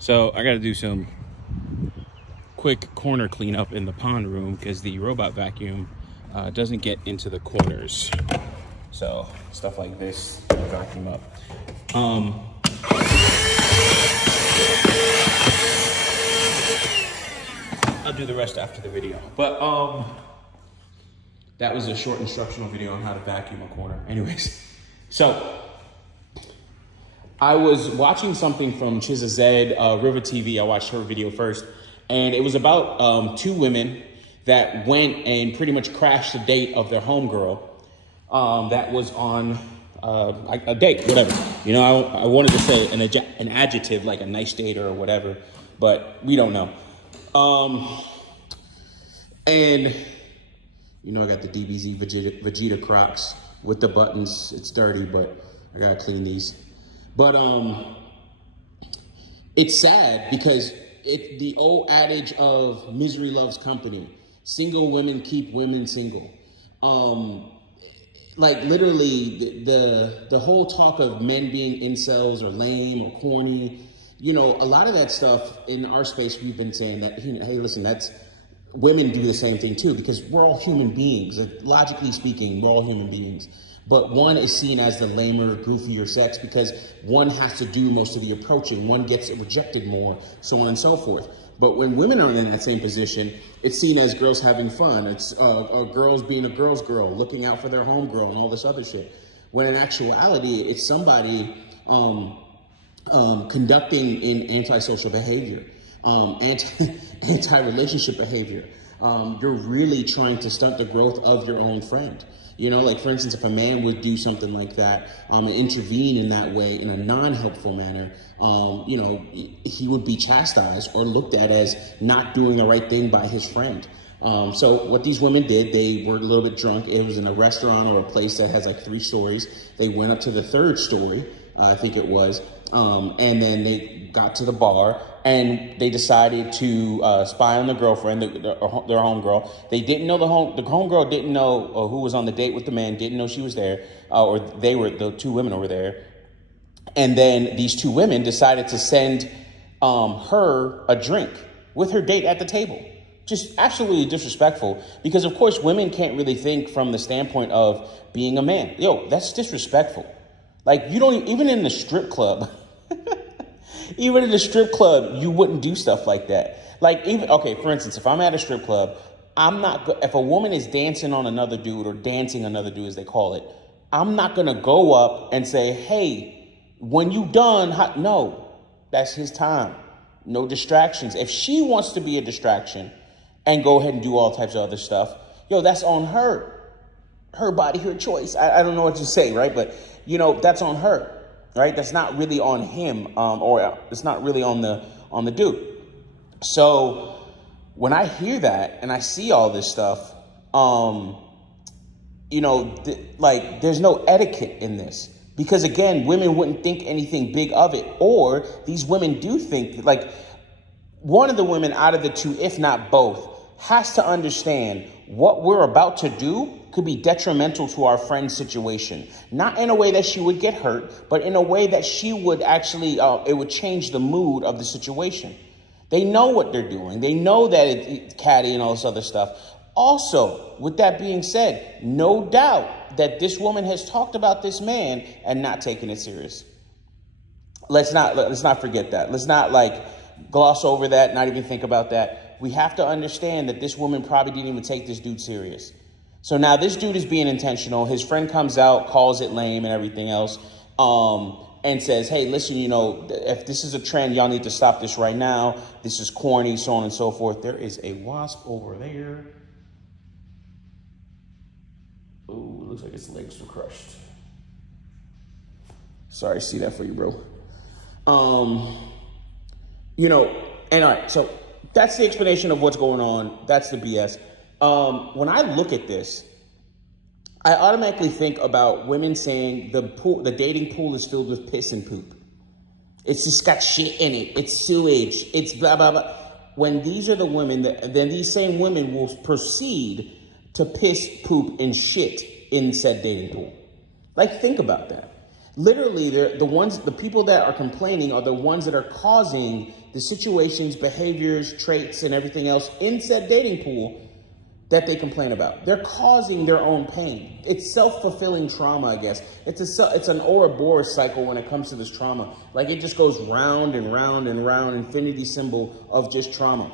So I got to do some quick corner cleanup in the pond room because the robot vacuum doesn't get into the corners. So stuff like this, vacuum up. I'll do the rest after the video. But that was a short instructional video on how to vacuum a corner. Anyways, so I was watching something from Chiza Zed, River TV. I watched her video first, and it was about two women that went and pretty much crashed the date of their homegirl that was on a date, whatever. You know, I wanted to say an adjective like a nice date or whatever, but we don't know. And you know, I got the DBZ Vegeta Crocs with the buttons. It's dirty, but I gotta clean these. But it's sad because the old adage of misery loves company. Single women keep women single. Like literally the whole talk of men being incels or lame or corny, you know, a lot of that stuff in our space, we've been saying that, hey, listen, women do the same thing too, because we're all human beings. Logically speaking, we're all human beings. But one is seen as the lamer, goofier sex because one has to do most of the approaching. One gets rejected more, so on and so forth. But when women are in that same position, it's seen as girls having fun. It's girls being a girl's girl, looking out for their homegirl and all this other shit. When in actuality, it's somebody conducting in antisocial behavior, anti-relationship behavior. You're really trying to stunt the growth of your own friend. You know, like for instance, if a man would do something like that and intervene in that way in a non-helpful manner, you know, he would be chastised or looked at as not doing the right thing by his friend. So what these women did, they were a little bit drunk. It was in a restaurant or a place that has like 3 stories. They went up to the 3rd story, I think it was, and then they got to the bar and they decided to spy on the girlfriend, their homegirl. They didn't know the homegirl didn't know who was on the date with the man, didn't know she was there, or the 2 women over there. And then these 2 women decided to send her a drink with her date at the table. Just absolutely disrespectful, because of course women can't really think from the standpoint of being a man. Yo, that's disrespectful. Like, you don't, even in the strip club, even in the strip club, you wouldn't do stuff like that. Like, even, okay, for instance, if I'm at a strip club, if a woman is dancing on another dude or dancing another dude, as they call it, I'm not going to go up and say, hey, when you done, no, that's his time. No distractions. If she wants to be a distraction and go ahead and do all types of other stuff, yo, that's on her. Her body, her choice. I don't know what to say, right? But, you know, that's on her, right? That's not really on him, or it's not really on the dude. So when I hear that and I see all this stuff, you know, like there's no etiquette in this, because again, women wouldn't think anything big of it, or these women do think, like, one of the women out of the 2, if not both, has to understand what we're about to do could be detrimental to our friend's situation. Not in a way that she would get hurt, but in a way that she would actually, it would change the mood of the situation. They know what they're doing. They know that it's catty and all this other stuff. Also, with that being said, no doubt that this woman has talked about this man and not taken it serious. Let's not forget that. Let's not like gloss over that, not even think about that. We have to understand that this woman probably didn't even take this dude serious. So now this dude is being intentional. His friend comes out, calls it lame and everything else, and says, hey, listen, you know, if this is a trend, y'all need to stop this right now. This is corny, so on and so forth. There is a wasp over there. Oh, it looks like its legs were crushed. Sorry to see that for you, bro. You know, and all right, so that's the explanation of what's going on. That's the BS. When I look at this, I automatically think about women saying the dating pool is filled with piss and poop. It's just got shit in it. It's sewage. It's blah, blah, blah. When these are the women, then these same women will proceed to piss, poop, and shit in said dating pool. Like, think about that. literally, the people that are complaining are the ones that are causing the situations, behaviors, traits, and everything else in said dating pool that they complain about. They're causing their own pain. It's self-fulfilling trauma, I guess. It's an Ouroboros cycle when it comes to this trauma. Like, it just goes round and round and round, infinity symbol of just trauma.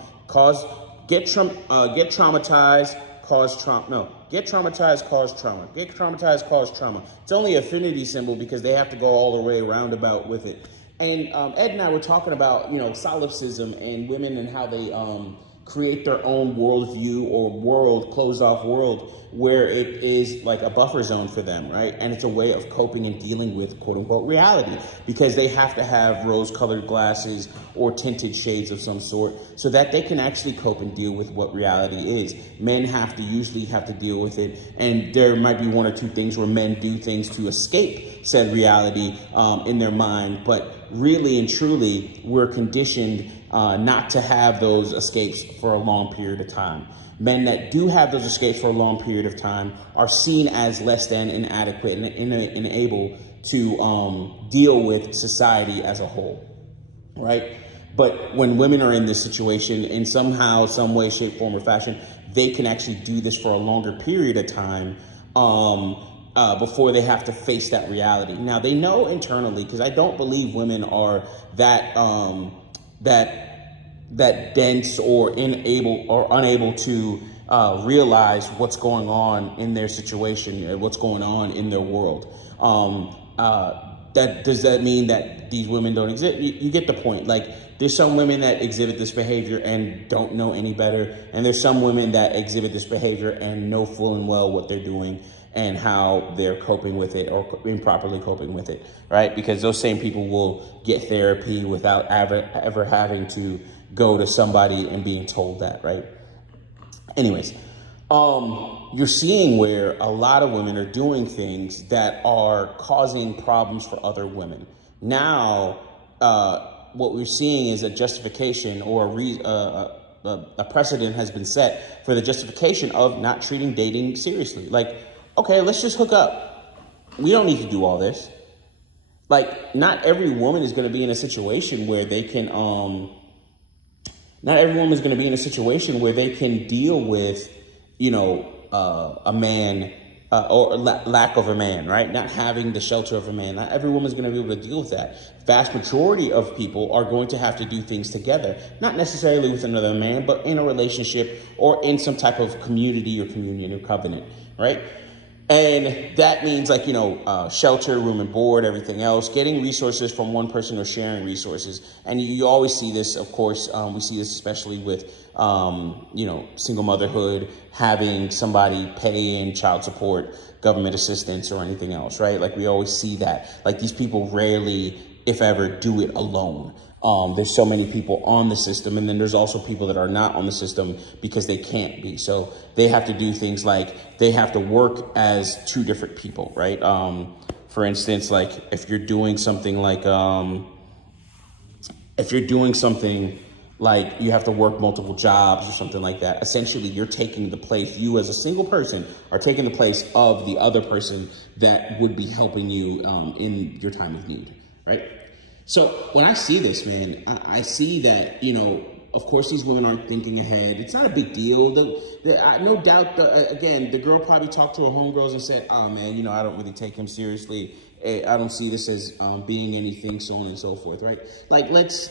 Get traumatized, cause trauma. No, get traumatized, cause trauma. Get traumatized, cause trauma. It's only infinity symbol because they have to go all the way roundabout with it. And Ed and I were talking about, solipsism and women and how they create their own worldview or closed off world where it is like a buffer zone for them, right? And it's a way of coping and dealing with quote unquote reality, because they have to have rose-colored glasses or tinted shades of some sort so that they can actually cope and deal with what reality is. Men usually have to deal with it, and there might be one or two things where men do things to escape said reality in their mind, but really and truly, we're conditioned not to have those escapes for a long period of time. Men that do have those escapes for a long period of time are seen as less than inadequate and unable to deal with society as a whole, right? But when women are in this situation, in somehow, some way, shape, form, or fashion, they can actually do this for a longer period of time before they have to face that reality. Now, they know internally, because I don't believe women are that dense or unable to realize what's going on in their situation or what's going on in their world. Does that mean that these women don't exist? You get the point. Like, there's some women that exhibit this behavior and don't know any better, and there's some women that exhibit this behavior and know full and well what they're doing and how they're coping with it or improperly coping with it, right? Because those same people will get therapy without ever having to go to somebody and being told that, right? Anyways, you're seeing where a lot of women are doing things that are causing problems for other women. Now, what we're seeing is a justification or a precedent has been set for the justification of not treating dating seriously. Like, okay, let's just hook up. We don't need to do all this. Like, not every woman is going to be in a situation where they can, deal with, a man or lack of a man, right? Not having the shelter of a man. Not every woman's going to be able to deal with that. Vast majority of people are going to have to do things together, not necessarily with another man, but in a relationship or in some type of community or communion or covenant, right? And that means, like, shelter, room and board, everything else, getting resources from one person or sharing resources. And you always see this, of course, we see this especially with, single motherhood, having somebody pay in child support, government assistance, or anything else, right? Like, we always see that. Like, these people rarely, if ever, do it alone. There's so many people on the system, and then there's also people that are not on the system because they can't be. So they have to do things like they have to work as two different people, right? For instance, like if you're doing something like you have to work multiple jobs or something like that, essentially you're taking the place, you as a single person are taking the place of the other person that would be helping you in your time of need, right? So when I see this, man, I see that, of course, these women aren't thinking ahead. It's not a big deal. No doubt, again, the girl probably talked to her homegirls and said, oh, man, I don't really take him seriously. I don't see this as being anything, so on and so forth, right? Like, let's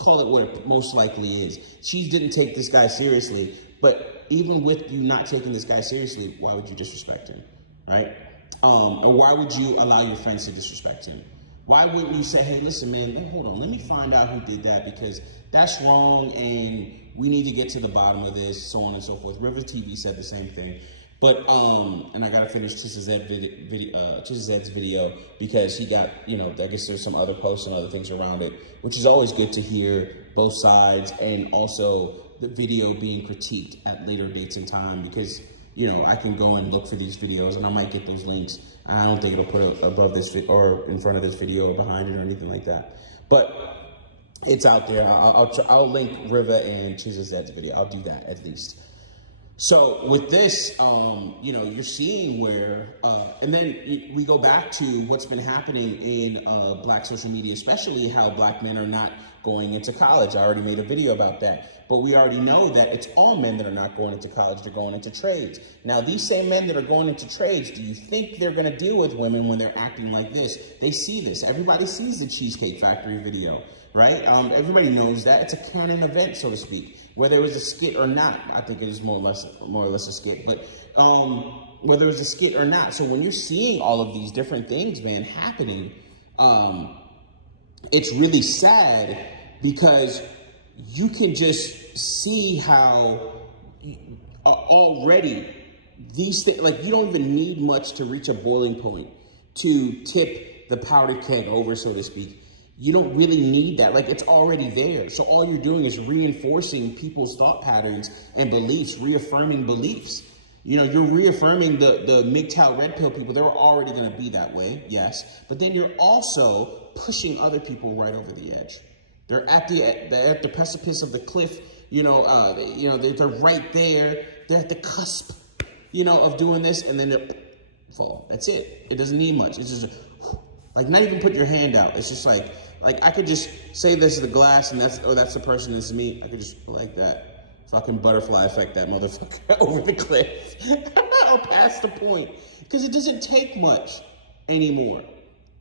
call it what it most likely is. She didn't take this guy seriously, but even with you not taking this guy seriously, why would you disrespect him, right? Or why would you allow your friends to disrespect him? Why wouldn't you say, hey, listen, man, hold on, let me find out who did that, because that's wrong and we need to get to the bottom of this, so on and so forth. River TV said the same thing. But, and I got to finish Chizazed's video because he got, I guess there's some other posts and other things around it, which is always good to hear both sides, and also the video being critiqued at later dates and time, because, I can go and look for these videos and I might get those links. I don't think it'll put it above this or in front of this video or behind it or anything like that. But it's out there. I'll link Riva and Chizazed's video. I'll do that at least. So with this, you know, you're seeing where, and then we go back to what's been happening in black social media, especially how black men are not going into college. I already made a video about that. But we already know that it's all men that are not going into college, they're going into trades. Now, these same men that are going into trades, do you think they're going to deal with women when they're acting like this? They see this. Everybody sees the Cheesecake Factory video, right? Everybody knows that. It's a canon event, so to speak. Whether it was a skit or not, I think it is more or less a skit, but whether it was a skit or not. So when you're seeing all of these different things, man, happening, it's really sad because you can just see how already these things, like, you don't even need much to reach a boiling point to tip the powder keg over, so to speak. You don't really need that. Like, it's already there. So all you're doing is reinforcing people's thought patterns and beliefs, reaffirming beliefs. You know, you're reaffirming the MGTOW red pill people. They were already going to be that way, yes. But then you're also pushing other people right over the edge. They're at the precipice of the cliff. You know, they're right there. They're at the cusp, you know, of doing this, and then they fall. That's it. It doesn't need much. It's just like, not even put your hand out. It's just like I could just say this is the glass, and that's the person, this is me. I could just like that. Fucking butterfly effect that motherfucker over the cliff or past the point. Because it doesn't take much anymore.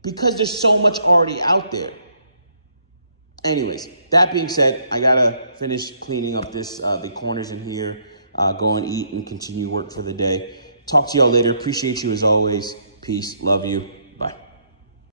Because there's so much already out there. Anyways, that being said, I gotta finish cleaning up this the corners in here, go and eat and continue work for the day. Talk to y'all later. Appreciate you as always. Peace. Love you.